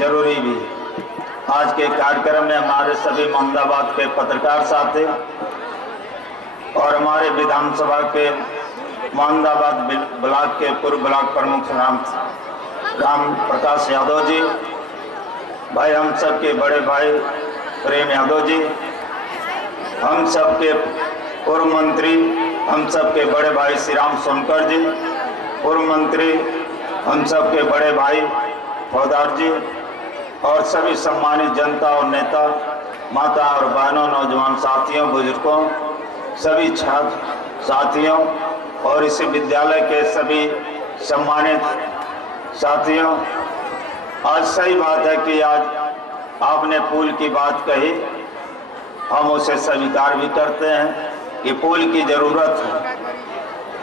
जरूरी भी है। आज के कार्यक्रम में हमारे सभी मोहम्मदाबाद के पत्रकार साथी और हमारे विधानसभा के मोहम्मदाबाद ब्लॉक के पूर्व ब्लॉक प्रमुख राम प्रकाश यादव जी, भाई हम सब के बड़े भाई प्रेम यादव जी, हम सब के पूर्व मंत्री, हम सब के बड़े भाई श्री राम सोनकर जी, पूर्व मंत्री, हम सब के बड़े भाई फौजदार जी और सभी सम्मानित जनता और नेता, माता और बहनों, नौजवान साथियों, बुजुर्गों, सभी छात्र साथियों और इस विद्यालय के सभी सम्मानित साथियों, आज सही बात है कि आज आपने पुल की बात कही, हम उसे स्वीकार भी करते हैं कि पुल की जरूरत है।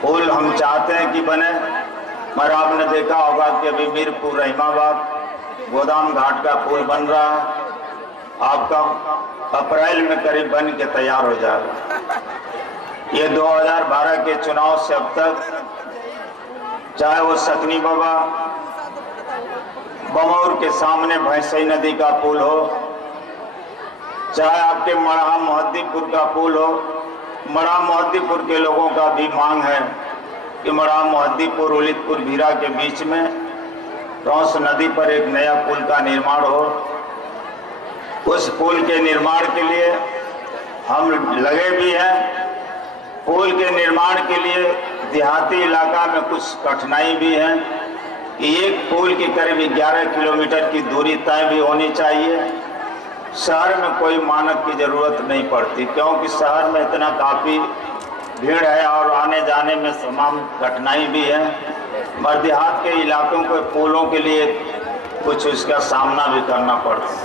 पुल हम चाहते हैं कि बने, मगर आपने देखा होगा कि अभी मीरपुर रहीमाबाद गोदाम घाट का पुल बन रहा है, आपका अप्रैल में करीब बन के तैयार हो जाएगा। ये 2012 के चुनाव से अब तक, चाहे वो सकनी बाबा बमौर के सामने भैंसई नदी का पुल हो, चाहे आपके मड़ा मोहद्दीपुर का पुल हो, मड़ा मोहद्दीपुर के लोगों का भी मांग है कि मड़ा मोहद्दीपुर उलितपुर भीरा के बीच में रौस नदी पर एक नया पुल का निर्माण हो। उस पुल के निर्माण के लिए हम लगे भी हैं। पुल के निर्माण के लिए देहाती इलाका में कुछ कठिनाई भी है कि एक पुल की करीब 11 किलोमीटर की दूरी तय भी होनी चाहिए। शहर में कोई मानक की जरूरत नहीं पड़ती, क्योंकि शहर में इतना काफ़ी भीड़ है और आने जाने में तमाम कठिनाई भी है, मगर देहात के इलाकों के पुलों के लिए कुछ उसका सामना भी करना पड़ता है।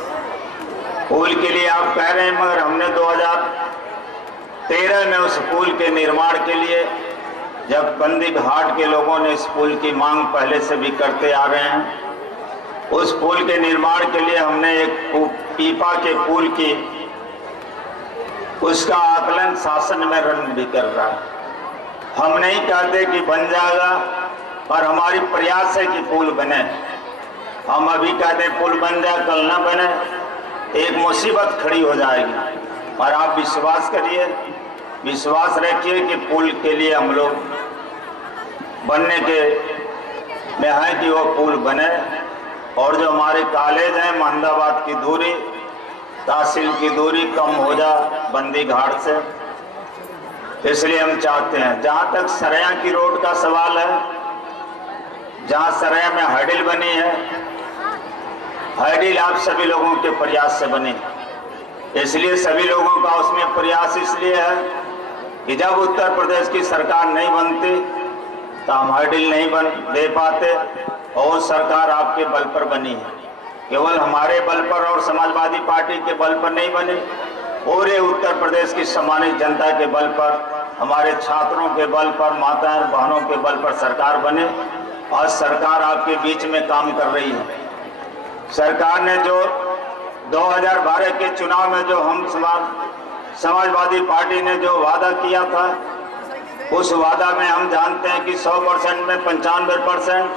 पुल के लिए आप कह रहे हैं, मगर हमने 2013 में उस पुल के निर्माण के लिए, जब बंदी घाट के लोगों ने इस पुल की मांग पहले से भी करते आ रहे हैं, उस पुल के निर्माण के लिए हमने एक पीपा के पुल की उसका आकलन शासन में रन भी कर रहा है। हम नहीं कहते कि बन जाएगा, पर हमारी प्रयास है कि पुल बने। हम अभी कहते पुल बन जाए, कल ना बने, एक मुसीबत खड़ी हो जाएगी। और आप विश्वास करिए, विश्वास रखिए कि पुल के लिए हम लोग बनने के में है कि वो पुल बने। और जो हमारे कॉलेज हैं, मोहम्मदाबाद की दूरी, तहसील की दूरी कम हो जा बंदी घाट से, इसलिए हम चाहते हैं। जहाँ तक सरया की रोड का सवाल है, जहाँ सरया में हर्डिल बनी है, हर्डिल आप सभी लोगों के प्रयास से बनी, इसलिए सभी लोगों का उसमें प्रयास इसलिए है कि जब उत्तर प्रदेश की सरकार नहीं बनती तो हम हर्डिल नहीं बन दे पाते, और सरकार आपके बल पर बनी है। केवल हमारे बल पर और समाजवादी पार्टी के बल पर नहीं बनी, पूरे उत्तर प्रदेश की सम्मानित जनता के बल पर, हमारे छात्रों के बल पर, माताओं और बहनों के बल पर सरकार बने। और सरकार आपके बीच में काम कर रही है। सरकार ने जो 2012 के चुनाव में जो हम समाजवादी पार्टी ने जो वादा किया था, उस वादा में हम जानते हैं कि 100% में 95%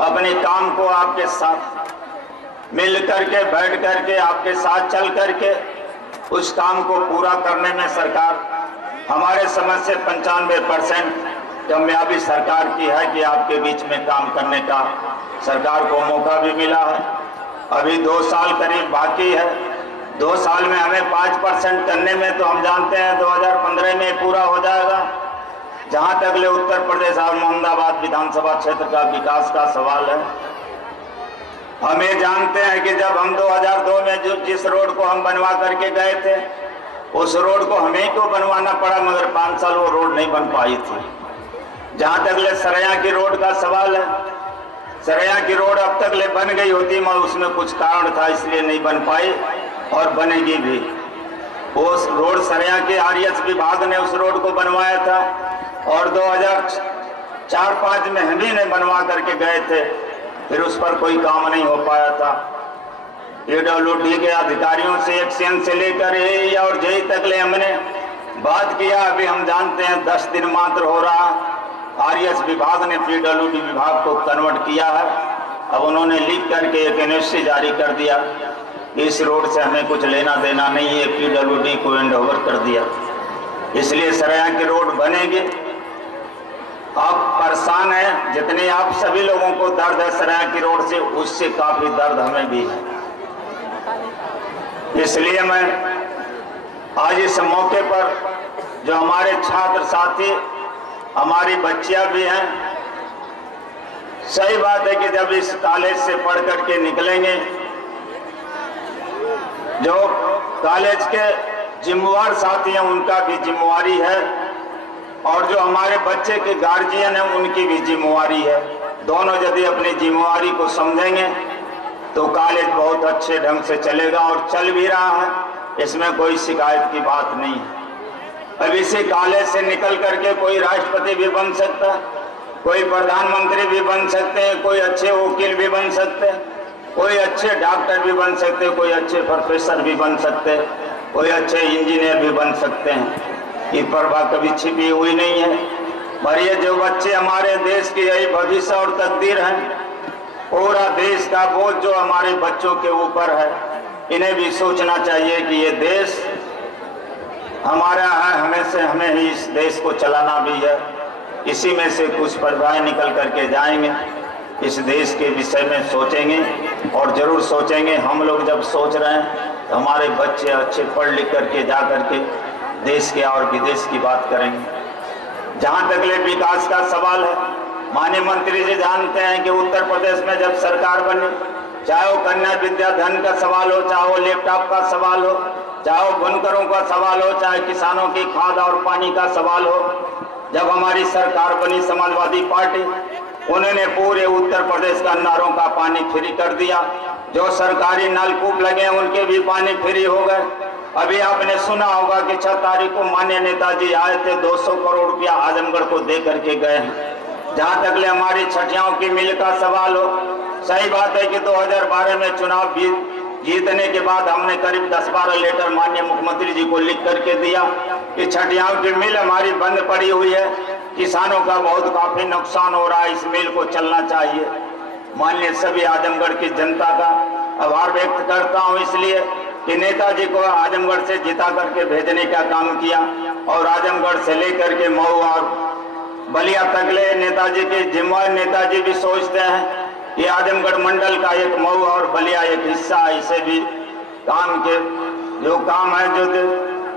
अपने काम को आपके साथ मिल करके, बैठ करके, आपके साथ चल करके उस काम को पूरा करने में सरकार, हमारे समझ से 95% कामयाबी सरकार की है कि आपके बीच में काम करने का सरकार को मौका भी मिला है। अभी 2 साल करीब बाकी है। 2 साल में हमें 5% करने में, तो हम जानते हैं 2015 में पूरा हो जाएगा। जहाँ तक ले उत्तर प्रदेश और मोहम्मदाबाद विधानसभा क्षेत्र का विकास का सवाल है, हमें जानते हैं कि जब हम 2002 में जिस रोड को हम बनवा करके गए थे, उस रोड को हमें को बनवाना पड़ा, मगर 5 साल वो रोड नहीं बन पाई थी। जहाँ तक ले सरया की रोड का सवाल है, सरया की रोड अब तक ले बन गई होती, मगर उसमें कुछ कारण था इसलिए नहीं बन पाई, और बनेगी भी। वो रोड सरया के आरएस विभाग ने उस रोड को बनवाया था, और 2004-05 में हम ही ने बनवा करके गए थे, फिर उस पर कोई काम नहीं हो पाया था। PWD के अधिकारियों से, एक्शन से लेकर ए और जे तक ले हमने बात किया। अभी हम जानते हैं 10 दिन मात्र हो रहा, आरएस विभाग ने PWD विभाग को कन्वर्ट किया है। अब उन्होंने लिख करके एक एनओसी जारी कर दिया, इस रोड से हमें कुछ लेना देना नहीं है, PWD को हैंड ओवर कर दिया। इसलिए सरैया की रोड बनेगी। आप परेशान हैं, जितने आप सभी लोगों को दर्द है सरैया की रोड से, उससे काफी दर्द हमें भी है। इसलिए मैं आज इस मौके पर जो हमारे छात्र साथी, हमारी बच्चियां भी हैं, सही बात है कि जब इस कॉलेज से पढ़ करके निकलेंगे, जो कॉलेज के जिम्मेवार साथी हैं उनका भी जिम्मेवारी है, और जो हमारे बच्चे के गार्जियन हैं उनकी भी जिम्मेवारी है। दोनों यदि अपनी जिम्मेवारी को समझेंगे तो कॉलेज बहुत अच्छे ढंग से चलेगा, और चल भी रहा है, इसमें कोई शिकायत की बात नहीं है। अब इसी कॉलेज से निकल करके कोई राष्ट्रपति भी बन सकता है, कोई प्रधानमंत्री भी बन सकते हैं, कोई अच्छे वकील भी बन सकते हैं, कोई अच्छे डॉक्टर भी बन सकते हैं, कोई अच्छे प्रोफेसर भी बन सकते हैं, कोई अच्छे इंजीनियर भी बन सकते हैं। ये परवाह कभी छिपी हुई नहीं है। पर ये जो बच्चे हमारे देश की यही भविष्य और तकदीर है, पूरा देश का बोझ जो हमारे बच्चों के ऊपर है, इन्हें भी सोचना चाहिए कि ये देश हमारा है, हमें ही इस देश को चलाना भी है। इसी में से कुछ परवाह निकल करके जाएंगे, इस देश के विषय में सोचेंगे, और जरूर सोचेंगे। हम लोग जब सोच रहे हैं तो हमारे बच्चे अच्छे पढ़ लिख करके जा करके देश के और विदेश की बात करेंगे। जहाँ तक ले विकास का सवाल है, माननीय मंत्री जी जानते हैं कि उत्तर प्रदेश में जब सरकार बनी, चाहे वो कन्या विद्या धन का सवाल हो, चाहे वो लैपटॉप का सवाल हो, चाहे वो बुनकरों का सवाल हो, चाहे किसानों की खाद और पानी का सवाल हो, जब हमारी सरकार बनी समाजवादी पार्टी, उन्होंने पूरे उत्तर प्रदेश का नहरों का पानी फ्री कर दिया। जो सरकारी नलकूप लगे उनके भी पानी फ्री हो गए। अभी आपने सुना होगा कि 6 तारीख को माननीय नेताजी आए थे, 200 करोड़ रुपया आजमगढ़ को दे करके गए हैं। जहाँ तक ले हमारी छठियाओं की मिल का सवाल हो, सही बात है कि 2012 में चुनाव जीतने के बाद हमने करीब 10-12 लेटर माननीय मुख्यमंत्री जी को लिख करके दिया कि छठियाओं की मिल हमारी बंद पड़ी हुई है, किसानों का बहुत काफी नुकसान हो रहा है, इस मिल को चलना चाहिए। माननीय सभी आजमगढ़ की जनता का आभार व्यक्त करता हूँ, इसलिए कि नेताजी को आजमगढ़ से जिता करके भेजने का काम किया, और आजमगढ़ से लेकर के मऊ और बलिया तक ले नेताजी के जिम्मेवार नेताजी भी सोचते हैं कि आजमगढ़ मंडल का एक मऊ और बलिया एक हिस्सा है, इसे भी काम के जो काम है, जो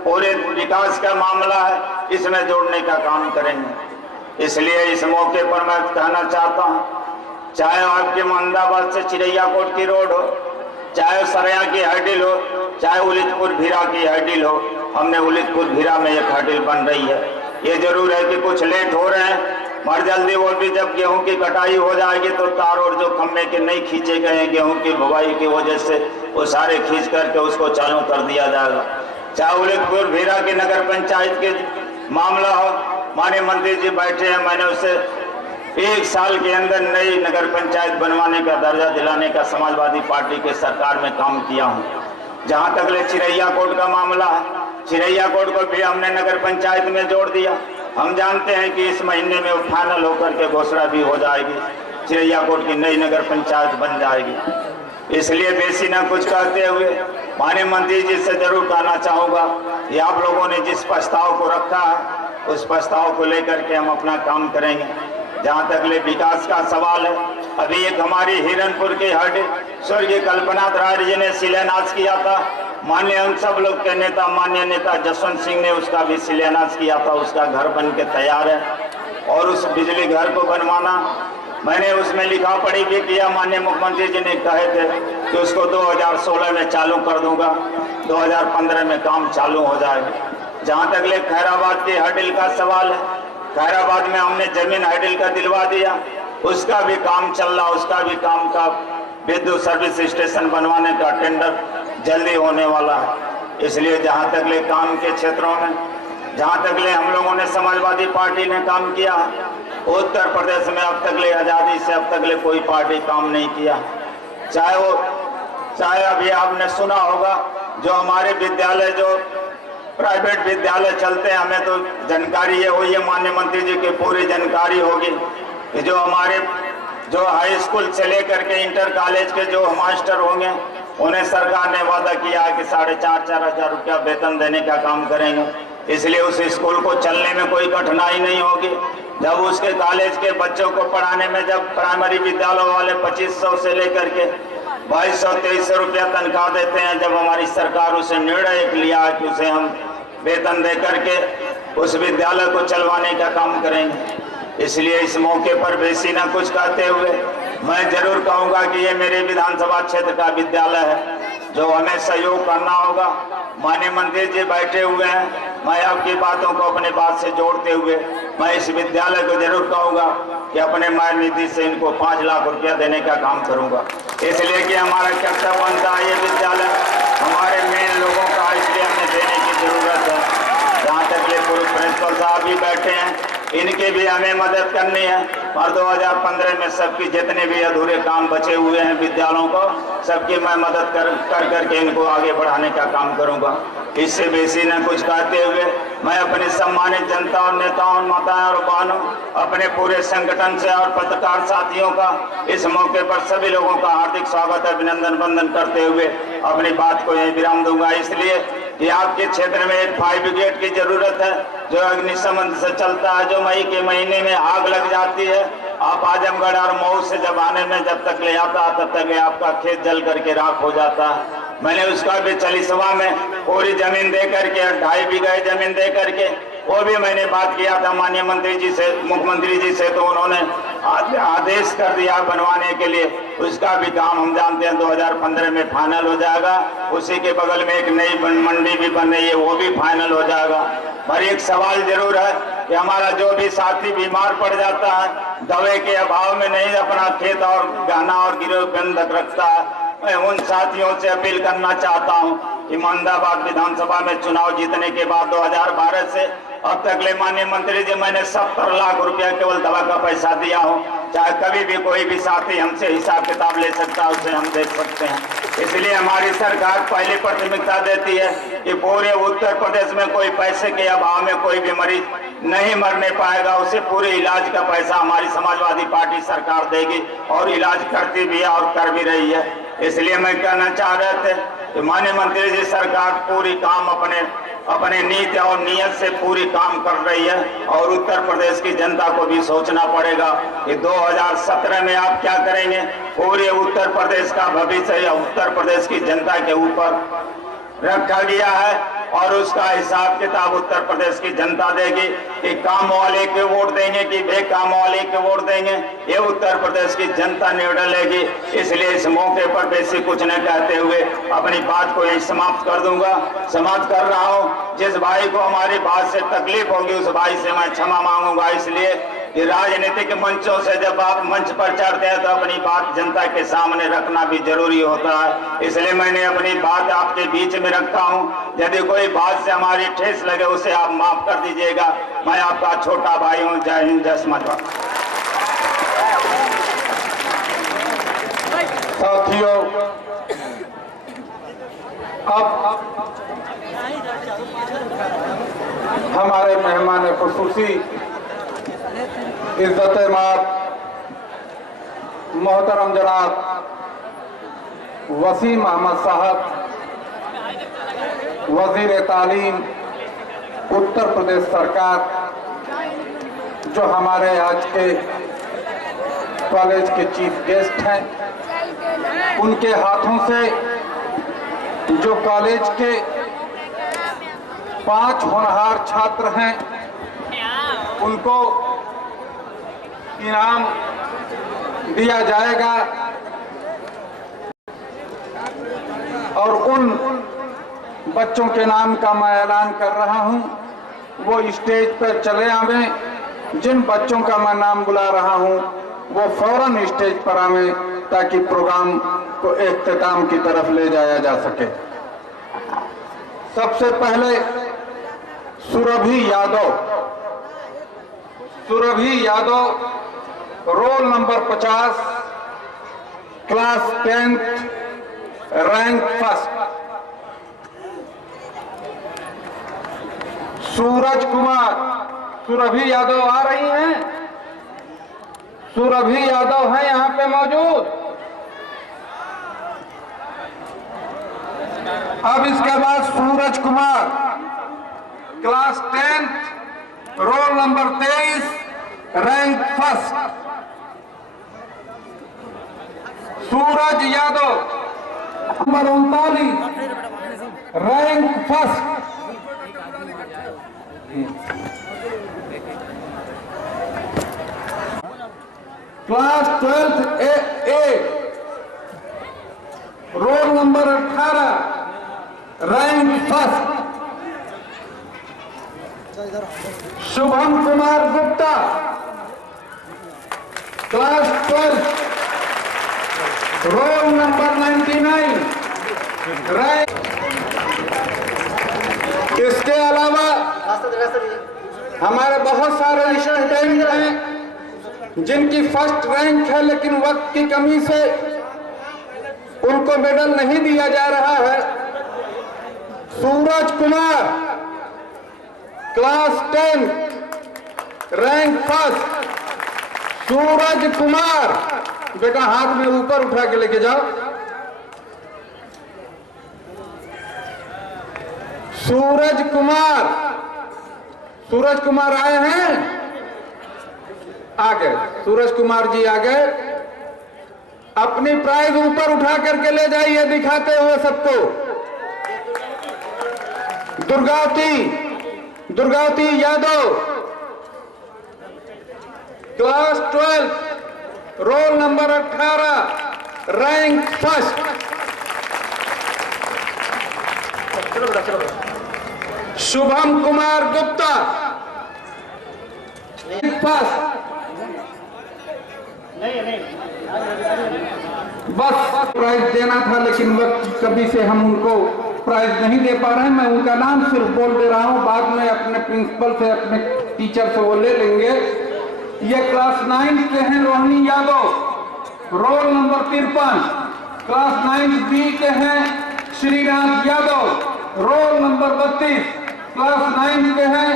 पूरे विकास का मामला है, इसमें जोड़ने का काम करेंगे। इसलिए इस मौके पर मैं कहना चाहता हूँ, चाहे आपके मोहम्मदाबाद से चिड़ैयाकोट की रोड हो, चाहे सरैया की हर्डिल हो, चाहे उलितपुर भीरा की हर्डिल हो, हमने उलितपुर भीरा में एक हर्डिल बन रही है। ये जरूर है कि कुछ लेट हो रहे हैं, मगर जल्दी वो भी जब गेहूं की कटाई हो जाएगी तो तार और जो खम्भे के नहीं खींचे गए हैं गेहूं की बुवाई की वजह से, वो सारे खींच करके उसको चालू कर दिया जाएगा। चाहे उलितपुर भीरा की नगर पंचायत के मामला हो, माननीय मंत्री जी बैठे हैं, मैंने उसे 1 साल के अंदर नई नगर पंचायत बनवाने का दर्जा दिलाने का समाजवादी पार्टी के सरकार में काम किया हूँ। जहाँ तक ले चिड़ैयाकोट का मामला है, चिड़ैयाकोट को भी हमने नगर पंचायत में जोड़ दिया। हम जानते हैं कि इस महीने में फाइनल होकर के घोषणा भी हो जाएगी, चिड़ैयाकोट की नई नगर पंचायत बन जाएगी। इसलिए बेसी न कुछ कहते हुए माननीय मंत्री जी से जरूर कहना चाहूँगा कि आप लोगों ने जिस प्रस्ताव को रखा है उस प्रस्ताव को लेकर के हम अपना काम करेंगे। जहाँ तक ले विकास का सवाल है, अभी एक हमारी हिरनपुर की हड्डी स्वर्गीय कल्पना राय जी ने शिलान्यास किया था, माननीय हम सब लोग के नेता माननीय नेता जसवंत सिंह ने उसका भी शिलान्यास किया था। उसका घर बन के तैयार है, और उस बिजली घर को बनवाना मैंने उसमें लिखा पढ़ी भी किया। माननीय मुख्यमंत्री जी ने कहे थे कि उसको 2016 में चालू कर दूंगा, 2015 में काम चालू हो जाएगा। जहाँ तक ले खैराबाद की हर्डिल का सवाल है, खैराबाद में हमने जमीन हर्डिल का दिलवा दिया, उसका भी काम चल रहा, उसका भी काम का विद्युत सर्विस स्टेशन बनवाने का टेंडर जल्दी होने वाला है। इसलिए जहाँ तक ले काम के क्षेत्रों में, जहाँ तक ले हम लोगों ने समाजवादी पार्टी ने काम किया, उत्तर प्रदेश में अब तक ले आज़ादी से अब तक ले कोई पार्टी काम नहीं किया। चाहे अभी आपने सुना होगा जो हमारे विद्यालय जो प्राइवेट विद्यालय चलते हैं, हमें तो जानकारी ये हुई है, माननीय मंत्री जी की पूरी जानकारी होगी कि जो हमारे जो हाई स्कूल से लेकर के इंटर कॉलेज के जो मास्टर होंगे उन्हें सरकार ने वादा किया है कि 4,500 हजार रुपया वेतन देने का काम करेंगे। इसलिए उस स्कूल को चलने में कोई कठिनाई नहीं होगी। जब उसके कॉलेज के बच्चों को पढ़ाने में जब प्राइमरी विद्यालय वाले 2500 से लेकर के 2200-2300 रुपया तनख्वाह देते हैं, जब हमारी सरकार उसे निर्णय लिया कि उसे हम वेतन दे करके उस विद्यालय को चलवाने का काम करेंगे। इसलिए इस मौके पर बेसी न कुछ कहते हुए मैं जरूर कहूंगा कि ये मेरे विधानसभा क्षेत्र का विद्यालय है जो हमें सहयोग करना होगा। माननीय मंत्री जी बैठे हुए हैं, मैं आपकी बातों को अपने बात से जोड़ते हुए मैं इस विद्यालय को जरूर कहूंगा कि अपने माय निधि से इनको 5 लाख रुपया देने का काम करूंगा, इसलिए कि हमारा कर्तव्य बनता है। ये विद्यालय हमारे मेन लोगों का, इसलिए हमें देने की जरूरत है। जहाँ तक ये पूर्व प्रिंसिपल साहब भी बैठे हैं, इनकी भी हमें मदद करनी है। और 2015 में सबकी जितने भी अधूरे काम बचे हुए हैं विद्यालयों को, सबकी मैं मदद कर करके इनको आगे बढ़ाने का काम करूंगा। इससे बेसी न कुछ कहते हुए मैं अपनी सम्मानित जनता और नेताओं, माताएं और बहनों, अपने पूरे संगठन से और पत्रकार साथियों का इस मौके पर सभी लोगों का हार्दिक स्वागत, अभिनंदन, वंदन करते हुए अपनी बात को यही विराम दूंगा। इसलिए कि आपके क्षेत्र में एक फायर ब्रिगेड की जरूरत है जो अग्निशमन से चलता है, जो मई के महीने में आग लग जाती है। आप आजमगढ़ और मऊ से जब आने में जब तक ले आता है तब तक आपका खेत जल करके राख हो जाता है। मैंने उसका भी चलिसवा में पूरी जमीन दे करके 2.5 बीघा जमीन दे करके वो भी मैंने बात किया था माननीय मंत्री जी से, मुख्यमंत्री जी से, तो उन्होंने आदेश कर दिया बनवाने के लिए। उसका भी काम हम जानते हैं 2015 में फाइनल हो जाएगा। उसी के बगल में एक नई मंडी भी बन रही है, वो भी फाइनल हो जाएगा। पर एक सवाल जरूर है कि हमारा जो भी साथी बीमार पड़ जाता है, दवाई के अभाव में नहीं अपना खेत और गहना और गिरवी बंधक रखता है, मैं उन साथियों से अपील करना चाहता हूं कि मोहम्मदाबाद विधानसभा में चुनाव जीतने के बाद 2012 से अब तक ले माननीय मंत्री जी मैंने 70 लाख रुपया केवल दवा का पैसा दिया हूं। चाहे कभी भी कोई भी साथी हमसे हिसाब किताब ले सकता है, उसे हम देख सकते हैं। इसलिए हमारी सरकार पहली प्राथमिकता देती है कि पूरे उत्तर प्रदेश में कोई पैसे के अभाव में कोई भी मरीज नहीं मरने पाएगा, उसे पूरे इलाज का पैसा हमारी समाजवादी पार्टी सरकार देगी और इलाज करती भी है और कर भी रही है। इसलिए मैं कहना चाह रहे थे कि माननीय मंत्री जी सरकार पूरी काम अपने नीति और नियत से पूरी काम कर रही है और उत्तर प्रदेश की जनता को भी सोचना पड़ेगा कि 2017 में आप क्या करेंगे। पूरे उत्तर प्रदेश का भविष्य या उत्तर प्रदेश की जनता के ऊपर रखा गया है और उसका हिसाब किताब उत्तर प्रदेश की जनता देगी कि काम वाले के वोट देंगे कि बेकाम वाले के वोट देंगे, ये उत्तर प्रदेश की जनता निर्णय लेगी। इसलिए इस मौके पर बेसी कुछ न कहते हुए अपनी बात को यही समाप्त कर दूंगा, समाप्त कर रहा हूं। जिस भाई को हमारी बात से तकलीफ होगी उस भाई से मैं क्षमा मांगूंगा, इसलिए कि राजनीतिक मंचों से जब आप मंच पर चढ़ते हैं तो अपनी बात जनता के सामने रखना भी जरूरी होता है। इसलिए मैंने अपनी बात आपके बीच में रखा हूं। यदि कोई बात से हमारी ठेस लगे उसे आप माफ कर दीजिएगा। मैं आपका छोटा भाई हूं। जय हिंद, जय समाजवाद। साथियों, अब हमारे मेहमान खुसूसी इज्जत-ए-माब मोहतरम जनाब वसीम अहमद साहब, वजीर तालीम उत्तर प्रदेश सरकार, जो हमारे आज के कॉलेज के चीफ गेस्ट हैं, उनके हाथों से जो कॉलेज के 5 होनहार छात्र हैं उनको इनाम दिया जाएगा और उन बच्चों के नाम का मैं ऐलान कर रहा हूं, वो स्टेज पर चले आवें। जिन बच्चों का मैं नाम बुला रहा हूं वो फौरन स्टेज पर आवें ताकि प्रोग्राम को इख्तिताम की तरफ ले जाया जा सके। सबसे पहले Surabhi Yadav roll number 50, class 10th, rank first. Suraj Kumar, Surabhi Yadav आ रही हैं? सुरभि यादव है यहाँ पे मौजूद। अब इसके बाद Suraj Kumar, class 10th, roll number 23, rank first. Suraj Yadav number 39, rank first. Class 12th A, roll number 18, rank first. Shubham Kumar Gupta, class 12, roll number 99, rank. इसके अलावा हमारे बहुत सारे स्टूडेंट हैं जिनकी फर्स्ट रैंक है, लेकिन वक्त की कमी से उनको मेडल नहीं दिया जा रहा है। सूरज Kumar, class 10, rank first. Suraj Kumar, बेटा हाथ में ऊपर उठा के लेके जाओ। सूरज कुमार आए हैं, आ गए। सूरज कुमार जी आ गए। अपनी प्राइज ऊपर उठा करके ले जाइए, दिखाते हुए सबको। Durgavati Yadav, class 12, roll number 18, rank first. Shubham Kumar Gupta, first. बस प्राइज देना था, लेकिन वक्त कभी से हम उनको प्राइज नहीं दे पा रहे हैं। मैं उनका नाम सिर्फ बोल दे रहा हूं, बाद में अपने प्रिंसिपल से, अपने टीचर से वो ले लेंगे। ये क्लास 9 के हैं Rohini Yadav, roll number 53। Class 9 B के हैं Shrinath Yadav, roll number 32। Class 9 के हैं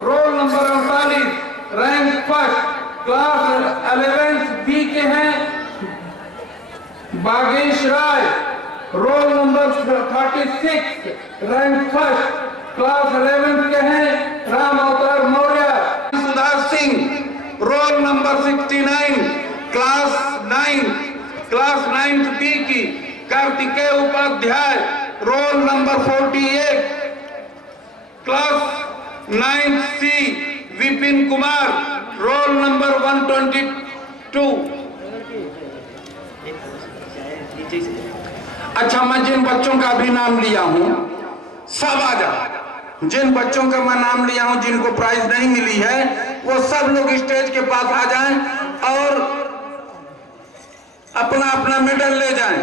roll number 48, rank first. Class 11 B के हैं Bagesh Rai, roll number 36, rank first. Class 11 के हैं Ram Avtar Maurya. Sudha Singh, roll number 69, class 9। Class 9 B की Kartikeya Upadhyay, roll number 48। Class 9 C Vipin Kumar, roll number 122। अच्छा, मैं जिन बच्चों का भी नाम लिया हूं, सब आ जाओ। जिन बच्चों का मैं नाम लिया हूं जिनको प्राइज नहीं मिली है, वो सब लोग स्टेज के पास आ जाएं और अपना अपना मेडल ले जाएं।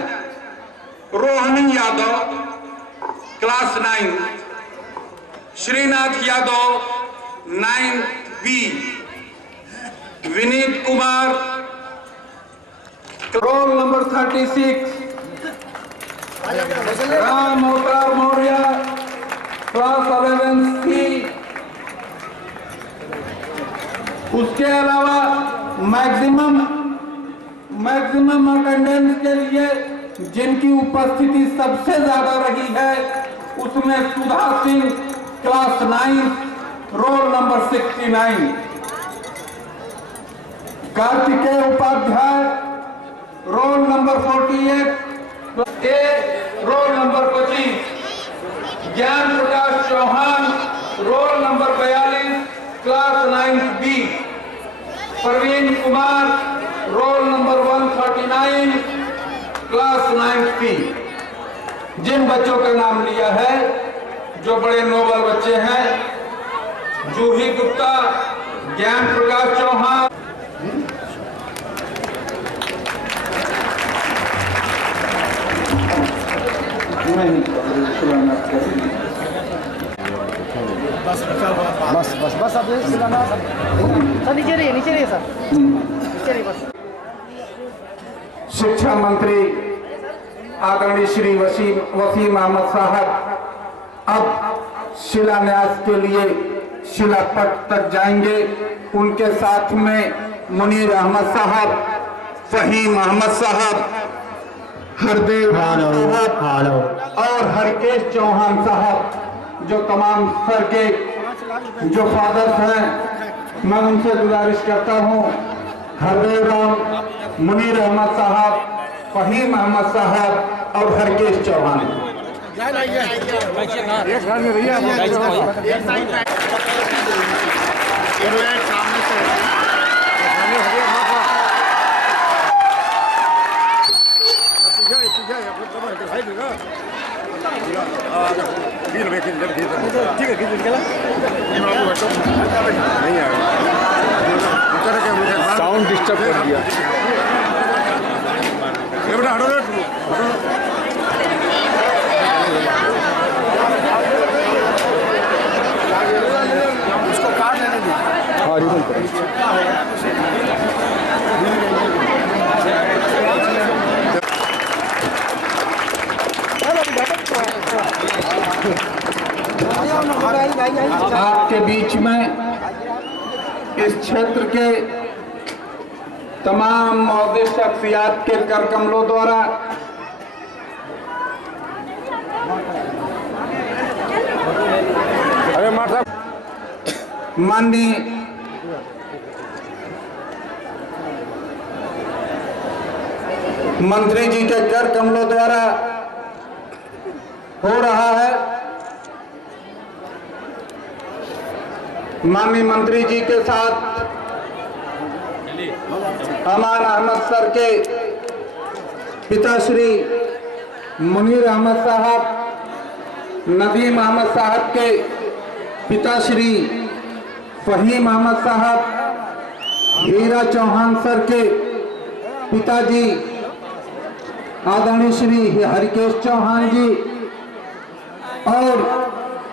Rohini Yadav, class 9। Srinath Yadav, 9 B. Vineet Kumar, roll number 36। Ram Avtar Maurya, class 11 सी। उसके अलावा मैक्सिमम अटेंडेंस के लिए जिनकी उपस्थिति सबसे ज्यादा रही है, उसमें Sudha Singh, class 9, roll number 69। Kartikeya Upadhyay, roll number 48, roll number 25। Gyan Prakash Chauhan, roll number 42, class 9 B. Praveen Kumar, roll number 139, class 9 B. जिन बच्चों का नाम लिया है, जो बड़े नोबल बच्चे हैं, जूही गुप्ता, ज्ञान प्रकाश चौहान। बस आप सर नीचे रहिए सर, नीचे रहिए बस। शिक्षा मंत्री आदरणीय श्री वसीम अहमद साहब अब शिलान्यास के लिए शिलापट तक जाएंगे। उनके साथ में मुनीर अहमद साहब, फहीम अहमद साहब, हरदेव साहब और हरकेश चौहान साहब, जो तमाम सर के जो फादर्स हैं, मैं उनसे गुजारिश करता हूं हरदेव राम, मुनीर अहमद साहब, फहीम अहमद साहब और हरकेश चौहान। साउंड डिस्टर्ब कर दिया। उसको काट लेने दो। हाँ रिबन करो। आपके बीच में इस क्षेत्र के तमाम मौजूद शख्सियात के कर कमलों द्वारा अरे माता माननीय मंत्री जी के कर कमलों द्वारा हो रहा है। माननीय मंत्री जी के साथ अमान अहमद सर के पिताश्री मुनीर अहमद साहब, नदीम अहमद साहब के पिताश्री फहीम अहमद साहब, हीरा चौहान सर के पिताजी आदरणीय श्री हरकेश चौहान जी और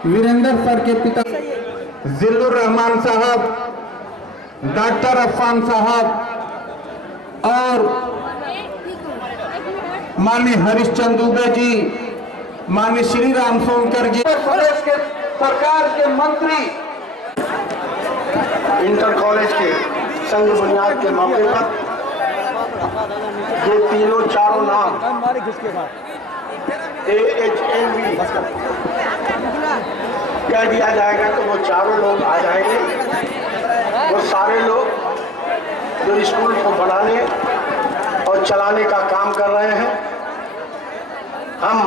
वीरेंद्र सर के पिता जिल्लुर रहमान साहब, डॉक्टर अफान साहब और माननीय हरिश्चंद्र दुबे जी, माननीय श्री राम सोनकर जी, प्रदेश के सरकार के मंत्री, इंटर कॉलेज के संघ बुनियाद के मौके पर ये तीनों चारों नाम AHLV कह दिया जाएगा तो वो चारों लोग आ जाएंगे। वो सारे लोग जो स्कूल को बनाने और चलाने का काम कर रहे हैं, हम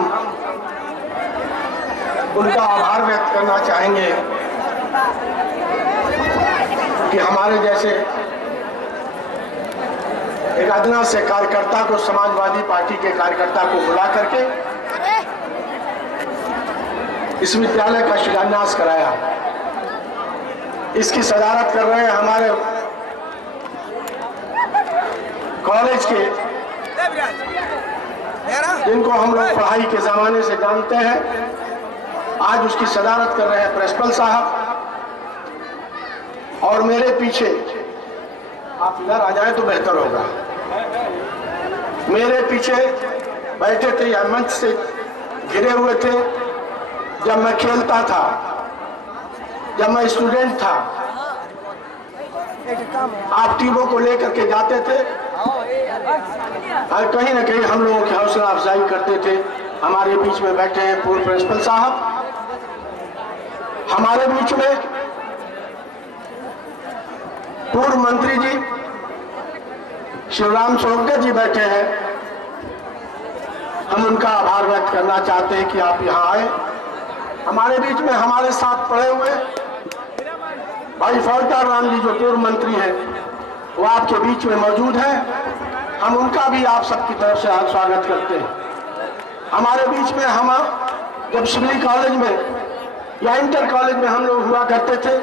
उनका आभार व्यक्त करना चाहेंगे कि हमारे जैसे एक अदना से कार्यकर्ता को, समाजवादी पार्टी के कार्यकर्ता को बुला करके इस विद्यालय का शिलान्यास कराया। इसकी सदारत कर रहे हैं हमारे कॉलेज के, जिनको हम लोग पढ़ाई के जमाने से जानते हैं। आज उसकी सदारत कर रहे हैं प्रिंसिपल साहब। और मेरे पीछे, आप इधर आ जाए तो बेहतर होगा, मेरे पीछे बैठे थे या मंच से घिरे हुए थे जब मैं खेलता था, जब मैं स्टूडेंट था। आप टीमों को लेकर के जाते थे और कहीं ना कहीं हम लोगों की हौसला अफजाई करते थे। हमारे बीच में बैठे हैं पूर्व प्रिंसिपल साहब, हमारे बीच में पूर्व मंत्री जी शिवराम सोनकर जी बैठे हैं। हम उनका आभार व्यक्त करना चाहते हैं कि आप यहाँ आए। हमारे बीच में हमारे साथ पड़े हुए भाई फौजदार राम जी जो पूर्व मंत्री हैं, वो आपके बीच में मौजूद हैं। हम उनका भी आप सबकी तरफ से स्वागत करते हैं। हमारे बीच में हम जब शिवली कॉलेज में या इंटर कॉलेज में हम लोग हुआ करते थे,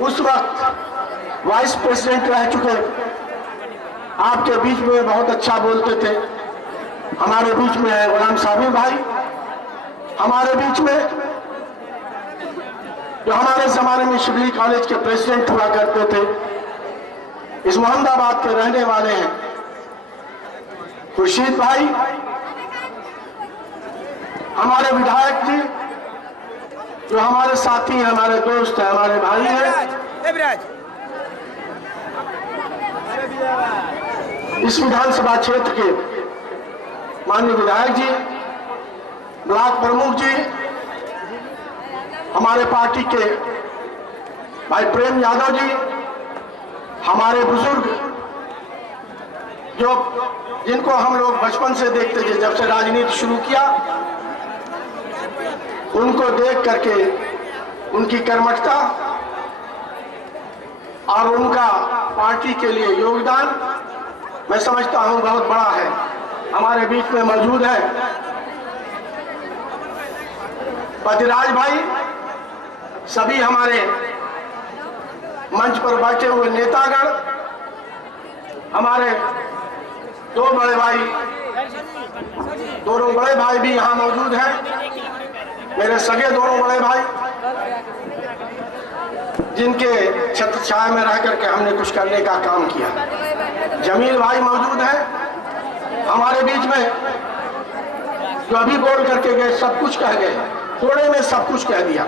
उस वक्त वाइस प्रेसिडेंट रह चुके, आपके बीच में बहुत अच्छा बोलते थे। हमारे बीच में है गुलाम साबिर भाई, हमारे बीच में जो हमारे जमाने में शिवली कॉलेज के प्रेसिडेंट हुआ करते थे, इस मोहम्मदाबाद के रहने वाले हैं खुर्शीद भाई, हमारे विधायक जी जो हमारे साथी हैं, हमारे दोस्त हैं, हमारे भाई हैं, इस विधानसभा क्षेत्र के माननीय विधायक जी, ब्लॉक प्रमुख जी, हमारे पार्टी के भाई प्रेम यादव जी, हमारे बुजुर्ग जिनको हम लोग बचपन से देखते थे, जब से राजनीति शुरू किया, उनको देख करके उनकी कर्मठता और उनका पार्टी के लिए योगदान मैं समझता हूं बहुत बड़ा है। हमारे बीच में मौजूद है पतिराज भाई, सभी हमारे मंच पर बैठे हुए नेतागण, हमारे दो बड़े भाई, दोनों बड़े भाई भी यहाँ मौजूद हैं, मेरे सगे दोनों बड़े भाई, जिनके छत्र छाया में रह करके हमने कुछ करने का काम किया। जमील भाई मौजूद हैं हमारे बीच में, जो अभी बोल करके गए, सब कुछ कह गए, थोड़े में सब कुछ कह दिया।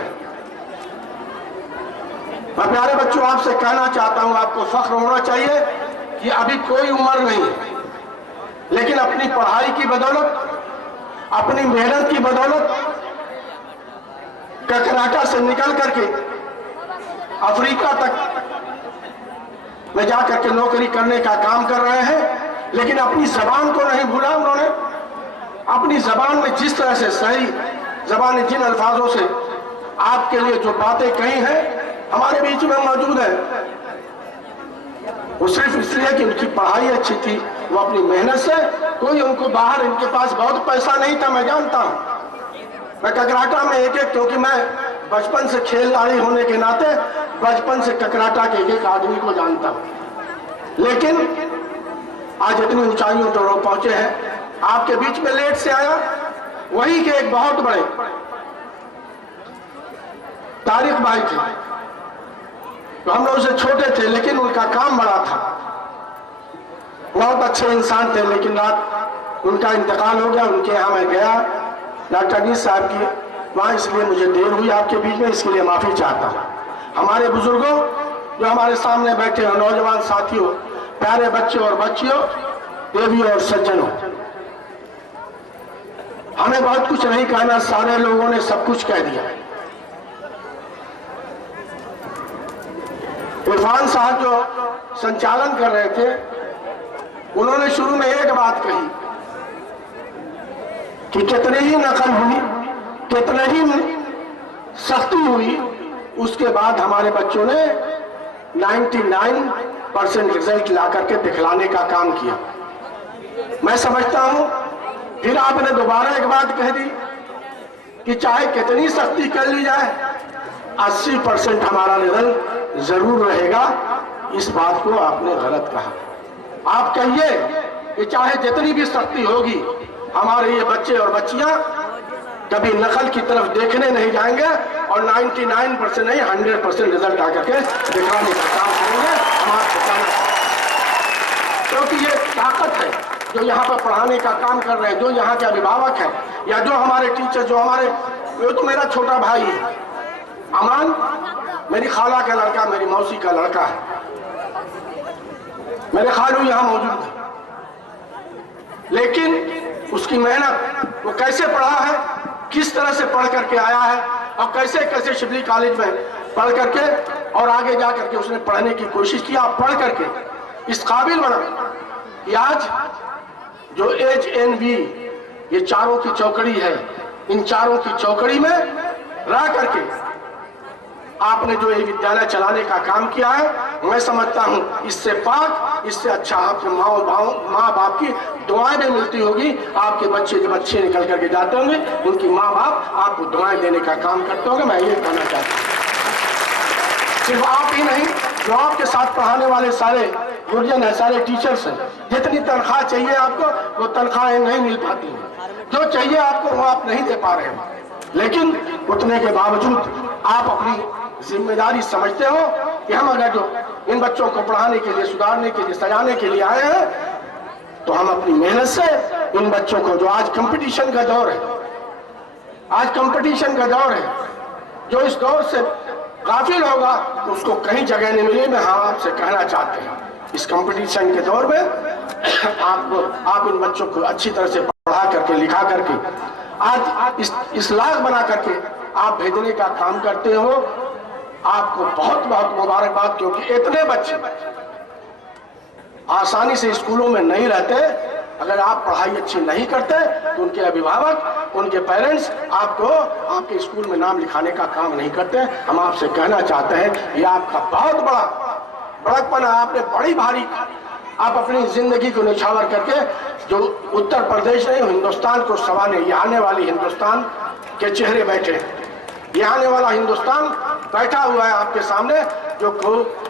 मैं प्यारे बच्चों आपसे कहना चाहता हूं, आपको फख्र होना चाहिए कि अभी कोई उम्र नहीं है, लेकिन अपनी पढ़ाई की बदौलत, अपनी मेहनत की बदौलत ककराटा से निकल करके अफ्रीका तक में जाकर के नौकरी करने का काम कर रहे हैं, लेकिन अपनी जबान को नहीं भूला उन्होंने। अपनी जबान में जिस तरह से सही जबान, जिन अल्फाजों से आपके लिए जो बातें कही हैं, हमारे बीच में मौजूद है, वो सिर्फ इसलिए कि उनकी पढ़ाई अच्छी थी, वो अपनी मेहनत से, कोई उनको बाहर, इनके पास बहुत पैसा नहीं था, मैं जानता हूं। मैं ककराटा में एक क्योंकि मैं बचपन से खेलदारी होने के नाते बचपन से ककराटा के एक आदमी को जानता हूं, लेकिन आज इतनी ऊंचाइयों पर लोग पहुंचे हैं। आपके बीच में लेट से आया, वही के एक बहुत बड़े तारिक भाई थे, तो हम लोग से छोटे थे, लेकिन उनका काम बड़ा था, बहुत अच्छे इंसान थे, लेकिन रात उनका इंतकाल हो गया। उनके यहाँ मैं गया डॉक्टर अनीस साहब की वहाँ, इसलिए मुझे देर हुई आपके बीच में, इसके लिए माफी चाहता हूँ। हमारे बुजुर्गों, जो हमारे सामने बैठे हैं, नौजवान साथियों, प्यारे बच्चे और बच्चियों, देवियों और सज्जनों, हमें बहुत कुछ नहीं कहना, सारे लोगों ने सब कुछ कह दिया। इरफान साहब जो संचालन कर रहे थे, उन्होंने शुरू में एक बात कही कि कितने ही नकल हुई, कितने ही सख्ती हुई, उसके बाद हमारे बच्चों ने 99% रिजल्ट ला करके दिखलाने का काम किया। मैं समझता हूं फिर आपने दोबारा एक बात कह दी कि चाहे कितनी सख्ती कर ली जाए, 80% हमारा रिजल्ट जरूर रहेगा। इस बात को आपने गलत कहा। आप कहिए कि चाहे जितनी भी सख्ती होगी, हमारे ये बच्चे और बच्चियां कभी नकल की तरफ देखने नहीं जाएंगे और 99% नहीं 100% रिजल्ट आकर के दिखाने का काम करेंगे। क्योंकि ये ताकत है जो यहाँ पर पढ़ाने का काम कर रहे हैं, जो यहाँ के अभिभावक हैं या जो हमारे टीचर, जो हमारे, वो तो मेरा छोटा भाई है अमान, मेरी खाला का लड़का, मेरी मौसी का लड़का है, मेरे खालू यहाँ मौजूद है, लेकिन उसकी मेहनत, वो कैसे पढ़ा है, किस तरह से पढ़ करके आया है और कैसे कैसे शिबली कॉलेज में पढ़ करके और आगे जा करके उसने पढ़ने की कोशिश की, आप पढ़ करके इस काबिल बना कि आज जो HNV ये चारों की चौकड़ी है, इन चारों की चौकड़ी में रह करके आपने जो ये विद्यालय चलाने का काम किया है, मैं समझता हूं इससे पाक, इससे अच्छा आपके माँ बाप की दुआएं भी मिलती होगी। आपके बच्चे जब अच्छे निकल करके जाते होंगे, उनकी माँ बाप आपको दुआएं देने का काम करते होंगे। मैं ये कहना चाहता हूँ, सिर्फ आप ही नहीं, जो आपके साथ पढ़ाने वाले सारे गुरजन है, सारे टीचर्स हैं, जितनी तनख्वाह चाहिए आपको वो तनख्वाहें नहीं मिल पाती हैं, जो चाहिए आपको वो आप नहीं दे पा रहे हैं, लेकिन उतने के बावजूद आप अपनी जिम्मेदारी समझते हो कि हम अगर जो इन बच्चों को पढ़ाने के लिए, सुधारने के लिए, सजाने के लिए आए हैं, तो हम अपनी मेहनत से इन बच्चों को, जो आज कंपटीशन का दौर है, आज कंपटीशन का दौर है, जो इस दौर से गाफिल होगा उसको कहीं जगह नहीं मिली। मैं हाँ आपसे कहना चाहते हैं इस कंपटीशन के दौर में आप इन बच्चों को अच्छी तरह से पढ़ा करके लिखा करके आज इस लायक बना करके आप भेजने का काम करते हो। आपको बहुत बहुत मुबारकबाद, क्योंकि इतने बच्चे आसानी से स्कूलों में नहीं रहते। अगर आप पढ़ाई अच्छी नहीं करते तो उनके अभिभावक, उनके पेरेंट्स आपको आपके स्कूल में नाम लिखाने का काम नहीं करते। हम आपसे कहना चाहते हैं ये आपका बहुत बड़ा बड़कपन है। आपने बड़ी भारी आप अपनी जिंदगी को निछावर करके जो उत्तर प्रदेश नहीं हिंदुस्तान को संवारने, ये आने वाली हिंदुस्तान के चेहरे बैठे हैं। ये आने वाला हिंदुस्तान बैठा हुआ है आपके सामने, जो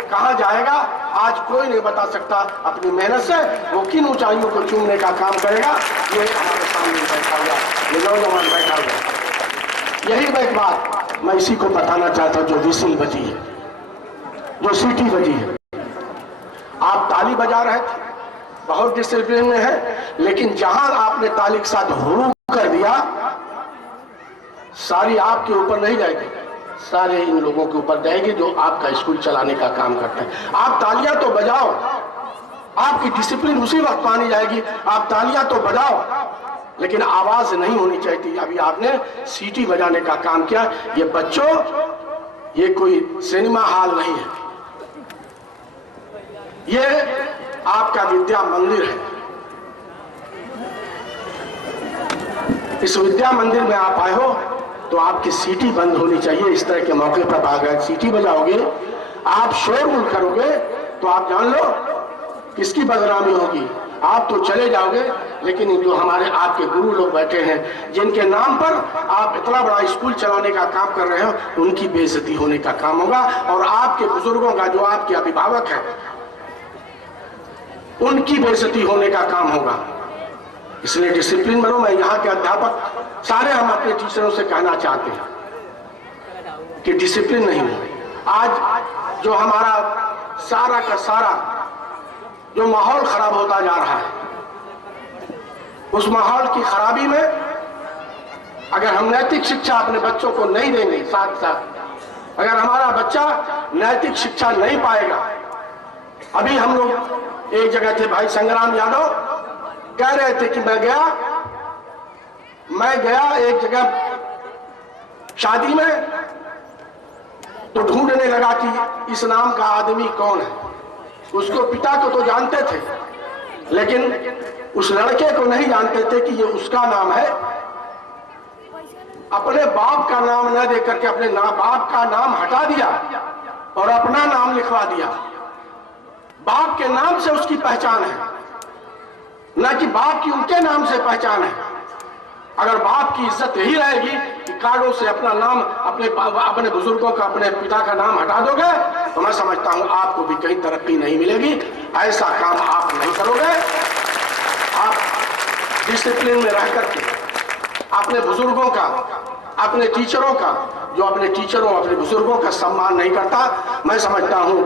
कहाँ जाएगा आज कोई नहीं बता सकता। अपनी मेहनत से वो किन ऊंचाइयों को चूमने का काम करेगा, ये हमारे सामने बैठा हुआ, ये नौजवान बैठा हुआ। यही एक बात मैं इसी को बताना चाहता हूँ, जो विसिल बजी है, जो सीटी बजी है। आप ताली बजा रहे थे, बहुत डिसिप्लिन में है, लेकिन जहां आपने ताली के साथ हुरू कर दिया, सारी आपके ऊपर नहीं जाएगी, सारे इन लोगों के ऊपर जाएगी जो आपका स्कूल चलाने का काम करते हैं। आप तालियां तो बजाओ, आपकी डिसिप्लिन उसी वक्त मानी जाएगी। आप तालियां तो बजाओ, लेकिन आवाज नहीं होनी चाहिए। अभी आपने सीटी बजाने का काम किया। ये बच्चों, ये कोई सिनेमा हॉल नहीं है, ये आपका विद्या मंदिर है। इस विद्या मंदिर में आप आए हो तो आपकी सीटी बंद होनी चाहिए। इस तरह के मौके पर अगर सीटी बजाओगे, आप शोरगुल करोगे, तो आप जान लो किसकी बदनामी होगी। आप तो चले जाओगे, लेकिन जो हमारे आपके गुरु लोग बैठे हैं, जिनके नाम पर आप इतना बड़ा स्कूल चलाने का काम कर रहे हो, उनकी बेइज्जती होने का काम होगा। और आपके बुजुर्गों का, जो आपके अभिभावक है, उनकी बेइज्जती होने का काम होगा। इसलिए डिसिप्लिन बनो। मैं यहाँ के अध्यापक सारे हम अपने टीचरों से कहना चाहते हैं कि डिसिप्लिन नहीं हो। आज जो हमारा सारा का सारा जो माहौल खराब होता जा रहा है, उस माहौल की खराबी में अगर हम नैतिक शिक्षा अपने बच्चों को नहीं देंगे, साथ साथ अगर हमारा बच्चा नैतिक शिक्षा नहीं पाएगा। अभी हम लोग एक जगह थे, भाई संग्राम यादव कह रहे थे कि मैं गया एक जगह शादी में, तो ढूंढने लगा कि इस नाम का आदमी कौन है। उसको पिता को तो जानते थे, लेकिन उस लड़के को नहीं जानते थे कि ये उसका नाम है। अपने बाप का नाम न देकर के अपने बाप का नाम हटा दिया और अपना नाम लिखवा दिया। बाप के नाम से उसकी पहचान है, न कि बाप की उनके नाम से पहचान है। अगर बाप की इज्जत यही रहेगी कि कार्डों से अपना नाम, अपने बुजुर्गों का, अपने पिता का नाम हटा दोगे, तो मैं समझता हूं आपको भी कहीं तरक्की नहीं मिलेगी। ऐसा काम आप नहीं करोगे। आप डिसिप्लिन में रह करके अपने बुजुर्गों का, अपने टीचरों का, जो अपने टीचरों, अपने बुजुर्गों का सम्मान नहीं करता, मैं समझता हूं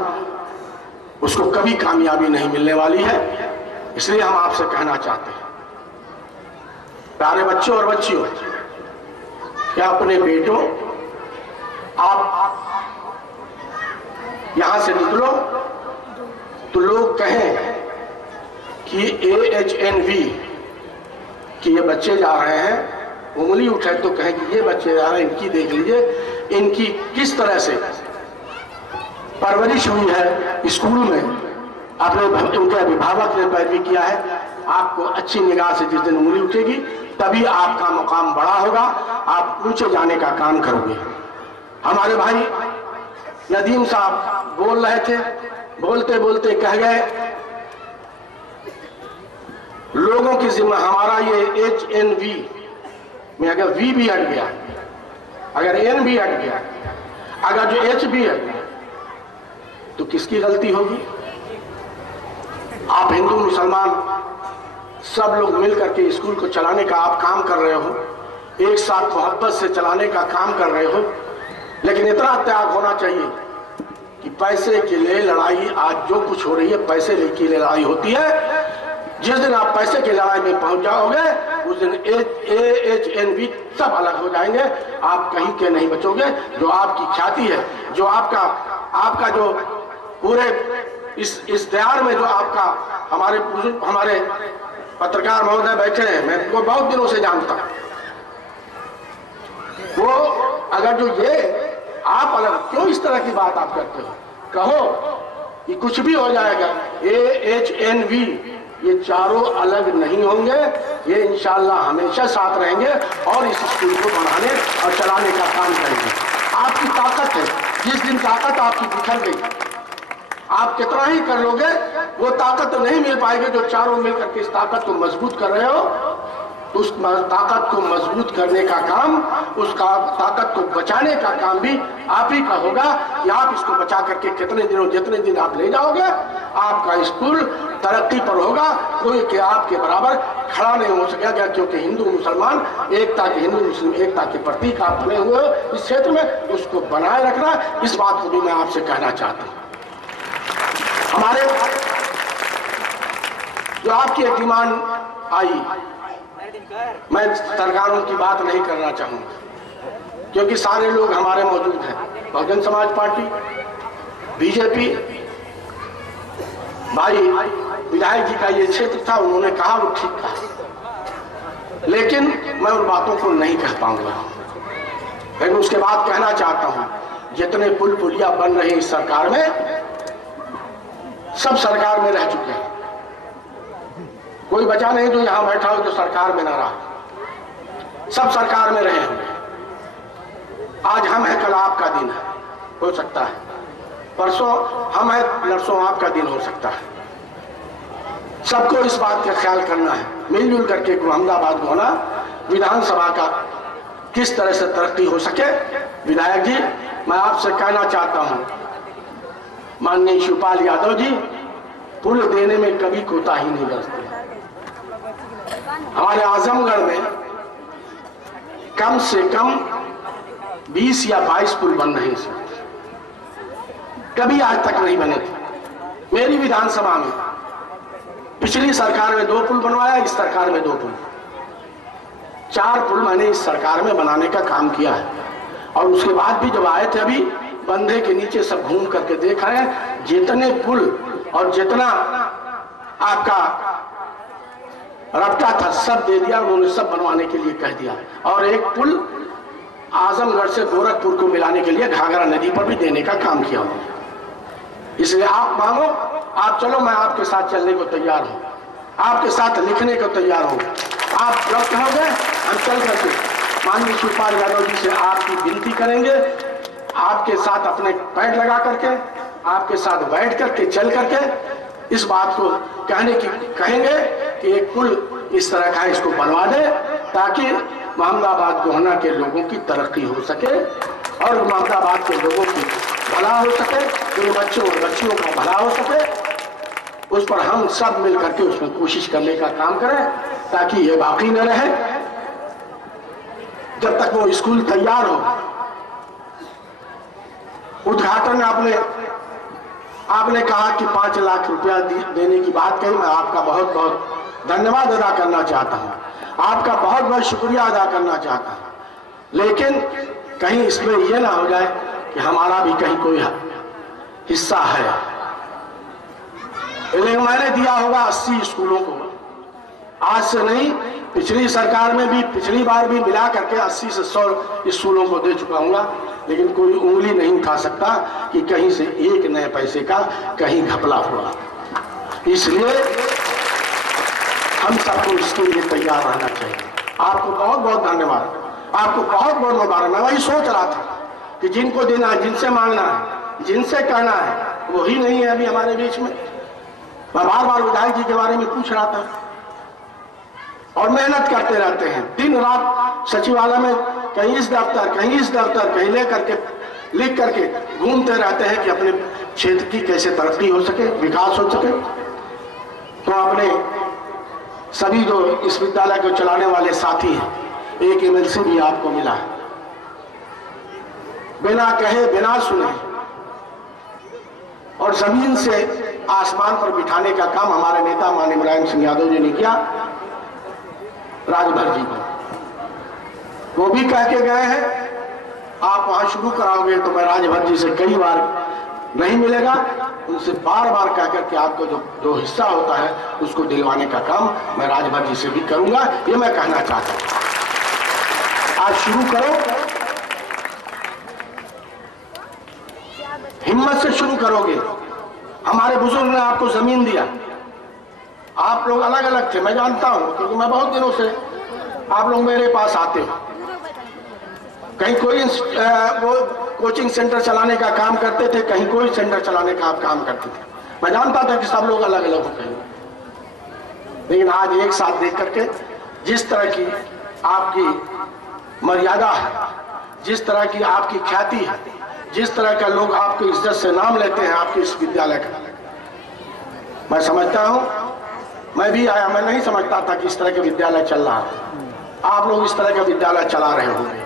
उसको कभी कामयाबी नहीं मिलने वाली है। इसलिए हम आपसे कहना चाहते हैं, प्यारे बच्चों और बच्चियों, क्या अपने बेटों, आप यहां से निकलो तो लोग कहें कि AHNV कि ये बच्चे जा रहे हैं, उंगली उठाए तो कहें कि ये बच्चे जा रहे हैं, इनकी देख लीजिए, इनकी किस तरह से परवरिश हुई है स्कूल में, अपने उनके अभिभावक ने पैरवी किया है। आपको अच्छी निगाह से जिस दिन उंगली उठेगी, तभी आपका मुकाम बड़ा होगा, आप ऊंचे जाने का काम करोगे। हमारे भाई नदीम साहब बोल रहे थे, बोलते बोलते कह गए, लोगों की जिम्मा, हमारा ये HNV में अगर V भी हट गया, अगर N भी हट गया, अगर जो H भी हट गया, तो किसकी गलती होगी? आप हिंदू मुसलमान सब लोग मिल करके स्कूल को चलाने का आप काम कर रहे हो, एक साथ मोहब्बत से चलाने का काम कर रहे हो, लेकिन इतना त्याग होना चाहिए कि पैसे के लिए लड़ाई, आज जो कुछ हो रही है पैसे के लिए लड़ाई होती है। जिस दिन आप पैसे की लड़ाई में पहुंच जाओगे, उस दिन AHNV सब अलग हो जाएंगे, आप कहीं के नहीं बचोगे। जो आपकी ख्याति है, जो आपका जो पूरे इस दयार में जो आपका हमारे पत्रकार महोदय बैठे हैं, मैं उनको बहुत दिनों से जानता हूं। वो अगर जो ये आप अलग क्यों इस तरह की बात आप करते हो, कहो कि कुछ भी हो जाएगा, AHNV ये चारों अलग नहीं होंगे, ये इंशाल्लाह हमेशा साथ रहेंगे और इस स्कूल को बढ़ाने और चलाने का काम करेंगे। आपकी ताकत है, जिस दिन ताकत आपकी बिखर गई, आप कितना ही कर लोगे वो ताकत तो नहीं मिल पाएगी जो चारों मिलकर के इस ताकत को मजबूत कर रहे हो। तो उस ताकत को मजबूत करने का काम, उस ताकत को बचाने का काम भी आप ही का होगा कि आप इसको बचा करके जितने दिन आप ले जाओगे, आपका स्कूल तरक्की पर होगा। कोई के आपके बराबर खड़ा नहीं हो सकेगा, क्योंकि हिंदू मुसलमान हिंदू मुस्लिम एकता के प्रतीक आप बने हुए हो इस क्षेत्र में, उसको बनाए रखना, इस बात को भी मैं आपसे कहना चाहता हूँ। हमारे जो आपकी एक डिमांड आई, मैं सरकारों की बात नहीं करना चाहूंगा, क्योंकि सारे लोग हमारे मौजूद हैं। बहुजन समाज पार्टी, बीजेपी, भाई विधायक जी का ये क्षेत्र था, उन्होंने कहा वो ठीक कहा, लेकिन मैं उन बातों को नहीं कह पाऊंगा। लेकिन उसके बाद कहना चाहता हूं, जितने पुल पुलिया बन रहे इस सरकार में, सब सरकार में रह चुके हैं। कोई बचा नहीं जो यहां बैठा हो जो सरकार में ना रहा, सब सरकार में रहे होंगे। आज हम हैं, कल आपका दिन है, हो सकता है परसों हम हैं, नरसों आपका दिन हो सकता है। सबको इस बात का ख्याल करना है, मिलजुल करके अहमदाबाद होना विधानसभा का किस तरह से तरक्की हो सके। विधायक जी, मैं आपसे कहना चाहता हूं, माननीय शिवपाल यादव जी, पुल देने में कभी कोताही नहीं बरतते। हमारे आजमगढ़ में कम से कम 20 या 22 पुल बन रहे हैं, कभी आज तक नहीं बने थे। मेरी विधानसभा में पिछली सरकार में 2 पुल बनवाया, इस सरकार में 2 पुल, 4 पुल मैंने इस सरकार में बनाने का काम किया है। और उसके बाद भी जब आए थे, अभी बंधे के नीचे सब घूम करके देख रहे हैं, जितने पुल और जितना आपका रफ्ता था सब दे दिया, उन्होंने सब बनवाने के लिए कह दिया। और एक पुल आजमगढ़ से गोरखपुर को मिलाने के लिए घाघरा नदी पर भी देने का काम किया उन्होंने। इसलिए आप मांगो, आप चलो, मैं आपके साथ चलने को तैयार हूं, आपके साथ लिखने को तैयार हूं। आप जब कहोगे हम चल करके माननीय शिवपाल यादव जी से आपकी विनती करेंगे, आपके साथ अपने पैर लगा करके, आपके साथ बैठ करके, चल करके इस बात को कहेंगे कि एक पुल इस तरह का इसको बनवा दे, ताकि मोहम्मदाबाद गोहना के लोगों की तरक्की हो सके और मोहम्मदाबाद के लोगों की भला हो सके, उन बच्चों और बच्चियों का भला हो सके। उस पर हम सब मिल करके उसमें कोशिश करने का काम करें, ताकि ये बाकी न रहे। जब तक वो स्कूल तैयार हो, उद्घाटन आपने कहा कि 5 लाख रुपया देने की बात कही, मैं आपका बहुत बहुत धन्यवाद अदा करना चाहता हूं, आपका बहुत बहुत शुक्रिया अदा करना चाहता हूं। लेकिन कहीं इसमें यह ना हो जाए कि हमारा भी कहीं कोई हिस्सा है। लेकिन मैंने दिया होगा 80 स्कूलों को, आज से नहीं, पिछली सरकार में भी, पिछली बार भी मिला करके 80 से 100 स्कूलों को दे चुका हूँ। लेकिन कोई उंगली नहीं उठा सकता कि कहीं से एक नए पैसे का कहीं घपला हुआ। इसलिए हम सबको इसके लिए तैयार रहना चाहिए। आपको बहुत बहुत धन्यवाद, आपको बहुत बहुत मुबारक। मैं वही सोच रहा था कि जिनको देना है, जिनसे मांगना है, जिनसे कहना है, वही नहीं है अभी हमारे बीच में। मैं बार बार विधायक जी के बारे में पूछ रहा था, और मेहनत करते रहते हैं दिन रात सचिवालय में, कहीं इस दफ्तर, कहीं इस दफ्तर, कहीं लेकर के लिख करके घूमते रहते हैं कि अपने क्षेत्र की कैसे तरक्की हो सके, विकास हो सके। तो अपने सभी जो इस विद्यालय को चलाने वाले साथी हैं, एक MLC भी आपको मिला है, बिना कहे बिना सुने और जमीन से आसमान पर बिठाने का काम हमारे नेता माननीय मुलायम सिंह यादव जी ने किया। राजभर जी को वो भी कह के गए हैं, आप वहां शुरू कराओगे तो मैं राजभर जी से कई बार नहीं मिलेगा, उनसे बार बार कह करके आपको जो हिस्सा होता है उसको दिलवाने का काम मैं राजभर जी से भी करूंगा, ये मैं कहना चाहता हूं। आज शुरू करो, हिम्मत से शुरू करोगे। हमारे बुजुर्ग ने आपको जमीन दिया, आप लोग अलग अलग थे, मैं जानता हूं, क्योंकि मैं बहुत दिनों से आप लोग मेरे पास आते हो। कहीं कोई वो कोचिंग सेंटर चलाने का काम करते थे, कहीं कोई सेंटर चलाने का आप काम करते थे। मैं जानता था कि सब लोग अलग अलग हो गए, लेकिन आज एक साथ देख करके जिस तरह की आपकी मर्यादा है, जिस तरह की आपकी ख्याति है, जिस तरह का लोग आपकी इज्जत से नाम लेते हैं आपके इस विद्यालय का, मैं समझता हूं, मैं भी आया, मैं नहीं समझता था कि इस तरह का विद्यालय चल रहा है। आप लोग इस तरह का विद्यालय चला रहे होंगे,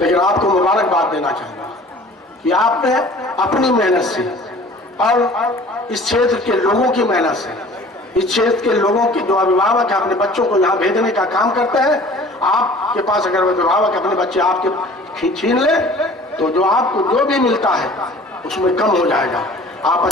लेकिन आपको मुबारकबाद देना चाहूंगा कि आपने अपनी मेहनत से और इस क्षेत्र के लोगों की मेहनत से, इस क्षेत्र के लोगों के जो अभिभावक अपने बच्चों को यहाँ भेजने का काम करते हैं, आपके पास अगर अभिभावक अपने बच्चे आपके छीन ले तो जो आपको जो भी मिलता है उसमें कम हो जाएगा। आप